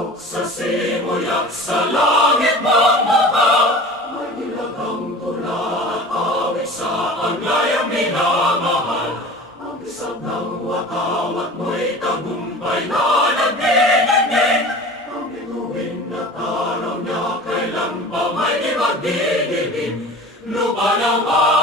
Alok sa simoy at sa langit magmahal, may nilagang tula at awit sa paglayang minamahal. Ang isang ng watawat mo'y tagumpay na nagdinigdig. Ang bituin at araw niya kailan pa may di magdidilim. Lupa naman